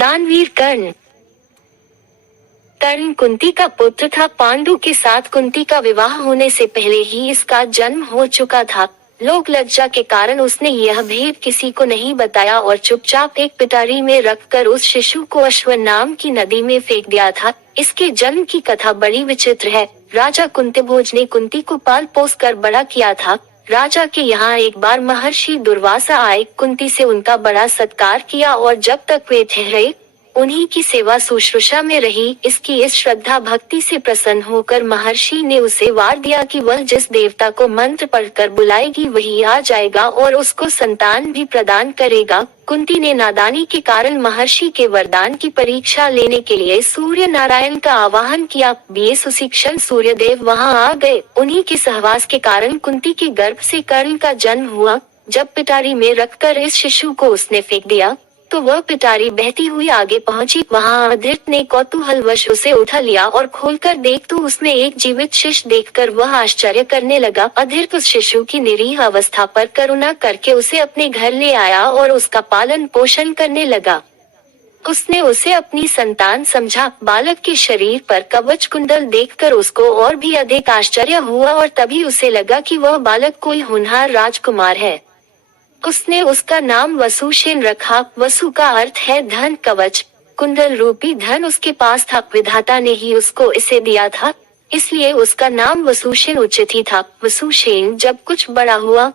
दानवीर कर्ण। कर्ण कुंती का पुत्र था। पांडु के साथ कुंती का विवाह होने से पहले ही इसका जन्म हो चुका था। लोक लज्जा के कारण उसने यह भेद किसी को नहीं बताया और चुपचाप एक पिटारी में रखकर उस शिशु को अश्वन नाम की नदी में फेंक दिया था। इसके जन्म की कथा बड़ी विचित्र है। राजा कुंतीभोज ने कुंती को पाल पोस कर बड़ा किया था। राजा के यहाँ एक बार महर्षि दुर्वासा आए, कुंती से उनका बड़ा सत्कार किया और जब तक वे ठहरे उन्हीं की सेवा शुश्रूषा में रही। इसकी इस श्रद्धा भक्ति से प्रसन्न होकर महर्षि ने उसे वार दिया कि वह जिस देवता को मंत्र पढ़कर बुलाएगी वही आ जाएगा और उसको संतान भी प्रदान करेगा। कुंती ने नादानी के कारण महर्षि के वरदान की परीक्षा लेने के लिए सूर्य नारायण का आवाहन किया। उसी क्षण सूर्य देव वहाँ आ गए। उन्हीं के सहवास के कारण कुंती के गर्भ से कर्ण का जन्म हुआ। जब पिटारी में रखकर इस शिशु को उसने फेंक दिया तो वह पिटारी बहती हुई आगे पहुंची। वहां अधीर्त ने कौतूहलवश उसे उठा लिया और खोलकर देख तो उसमें एक जीवित शिशु देखकर वह आश्चर्य करने लगा। अधीर्त उस शिशु की निरीह अवस्था पर करुणा करके उसे अपने घर ले आया और उसका पालन पोषण करने लगा। उसने उसे अपनी संतान समझा। बालक के शरीर पर कवच कुंडल देखकर उसको और भी अधिक आश्चर्य हुआ और तभी उसे लगा कि वह बालक कोई होनहार राजकुमार है। उसने उसका नाम वसुसेन रखा। वसु का अर्थ है धन, कवच कुंडल रूपी धन उसके पास था। विधाता ने ही उसको इसे दिया था, इसलिए उसका नाम वसुसेन उचित ही था। वसुसेन जब कुछ बड़ा हुआ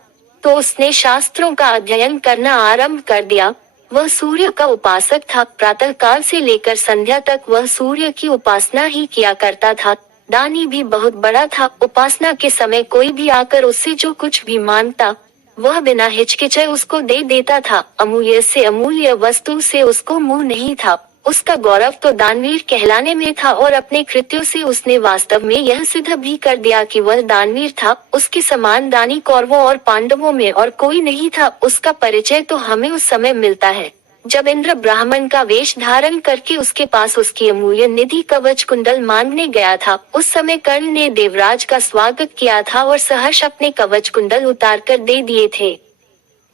तो उसने शास्त्रों का अध्ययन करना आरंभ कर दिया। वह सूर्य का उपासक था। प्रातः काल से लेकर संध्या तक वह सूर्य की उपासना ही किया करता था। दानी भी बहुत बड़ा था। उपासना के समय कोई भी आकर उससे जो कुछ भी मांगता वह बिना हिचकिचाए उसको दे देता था। अमूल्य से अमूल्य वस्तु से उसको मुंह नहीं था। उसका गौरव तो दानवीर कहलाने में था और अपने कृत्यों से उसने वास्तव में यह सिद्ध भी कर दिया कि वह दानवीर था। उसके समान दानी कौरवों और पांडवों में और कोई नहीं था। उसका परिचय तो हमें उस समय मिलता है जब इंद्र ब्राह्मण का वेश धारण करके उसके पास उसकी अमूल्य निधि कवच कुंडल मांगने गया था। उस समय कर्ण ने देवराज का स्वागत किया था और सहर्ष अपने कवच कुंडल उतार कर दे दिए थे।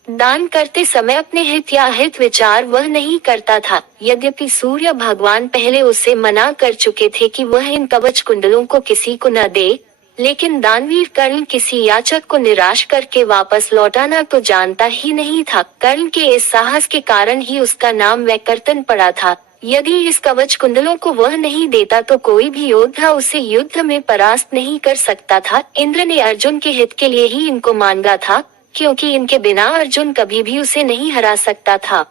दान करते समय अपने हित या हित विचार वह नहीं करता था। यद्यपि सूर्य भगवान पहले उसे मना कर चुके थे कि वह इन कवच कुंडलों को किसी को न दे, लेकिन दानवीर कर्ण किसी याचक को निराश करके वापस लौटाना तो जानता ही नहीं था। कर्ण के इस साहस के कारण ही उसका नाम वैकर्तन पड़ा था। यदि इस कवच कुंडलों को वह नहीं देता तो कोई भी योद्धा उसे युद्ध में परास्त नहीं कर सकता था। इंद्र ने अर्जुन के हित के लिए ही इनको मांगा था, क्योंकि इनके बिना अर्जुन कभी भी उसे नहीं हरा सकता था।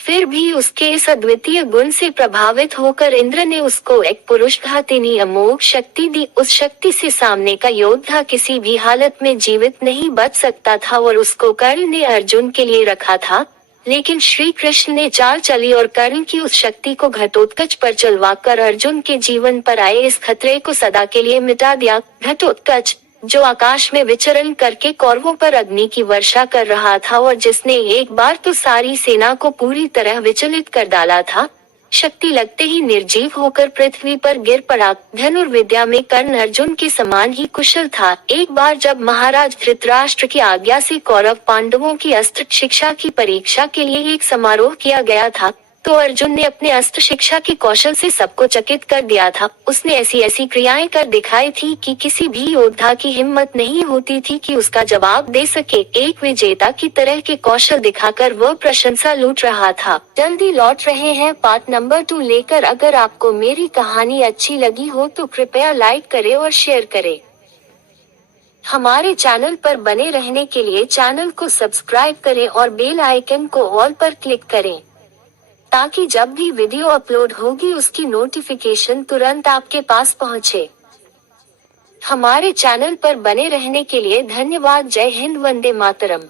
फिर भी उसके इस अद्वितीय गुण से प्रभावित होकर इंद्र ने उसको एक पुरुषघातिनी अमोघ शक्ति दी। उस शक्ति से सामने का योद्धा किसी भी हालत में जीवित नहीं बच सकता था और उसको कर्ण ने अर्जुन के लिए रखा था। लेकिन श्री कृष्ण ने चाल चली और कर्ण की उस शक्ति को घटोत्कच पर चलवाकर अर्जुन के जीवन पर आए इस खतरे को सदा के लिए मिटा दिया। घटोत्कच जो आकाश में विचरण करके कौरवों पर अग्नि की वर्षा कर रहा था और जिसने एक बार तो सारी सेना को पूरी तरह विचलित कर डाला था, शक्ति लगते ही निर्जीव होकर पृथ्वी पर गिर पड़ा। धनुर्विद्या में कर्ण अर्जुन के समान ही कुशल था। एक बार जब महाराज धृतराष्ट्र की आज्ञा से कौरव पांडवों की अस्त्र शिक्षा की परीक्षा के लिए एक समारोह किया गया था, तो अर्जुन ने अपने अस्त्र शिक्षा के कौशल से सबको चकित कर दिया था। उसने ऐसी ऐसी क्रियाएं कर दिखाई थी कि किसी भी योद्धा की हिम्मत नहीं होती थी कि उसका जवाब दे सके। एक विजेता की तरह के कौशल दिखाकर वह प्रशंसा लूट रहा था। जल्दी लौट रहे हैं पार्ट नंबर 2 लेकर। अगर आपको मेरी कहानी अच्छी लगी हो तो कृपया लाइक करें और शेयर करें। हमारे चैनल पर बने रहने के लिए चैनल को सब्सक्राइब करें और बेल आइकन को ऑल पर क्लिक करें, ताकि जब भी वीडियो अपलोड होगी उसकी नोटिफिकेशन तुरंत आपके पास पहुंचे। हमारे चैनल पर बने रहने के लिए धन्यवाद। जय हिंद, वंदे मातरम।